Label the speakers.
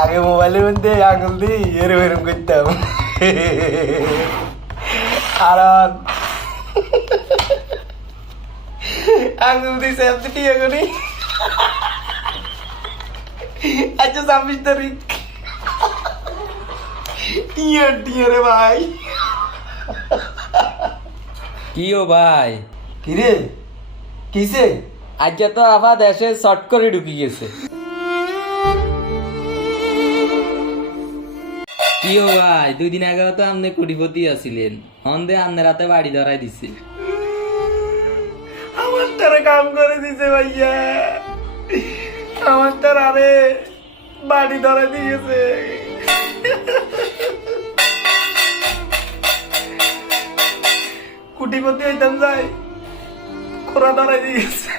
Speaker 1: আগে মোবাইলের মধ্যে আঙুল দিয়ে এরম এরম করতাম আর আঙুল দিয়ে স্যাপ দিটি এখনই আচ্ছা ছাব্বিশ তারিখ রে ভাই
Speaker 2: কি ও ভাই
Speaker 1: কিরে কিসে
Speaker 2: আজকে তো আবার দেশে শর্ট করে ঢুকে গেছে কি ভাই দুই দিন আগে তো আপনি কোটিপতি আছিলেন। হন্দে আপনার হাতে বাড়ি ধরাই দিছে।
Speaker 1: আমার তারা কাম করে দিছে ভাইয়া। আমার তার আরে বাড়ি ধরে দিয়েছে। কুটিপতি হইতাম যাই খোরা ধরাই দিয়েছে।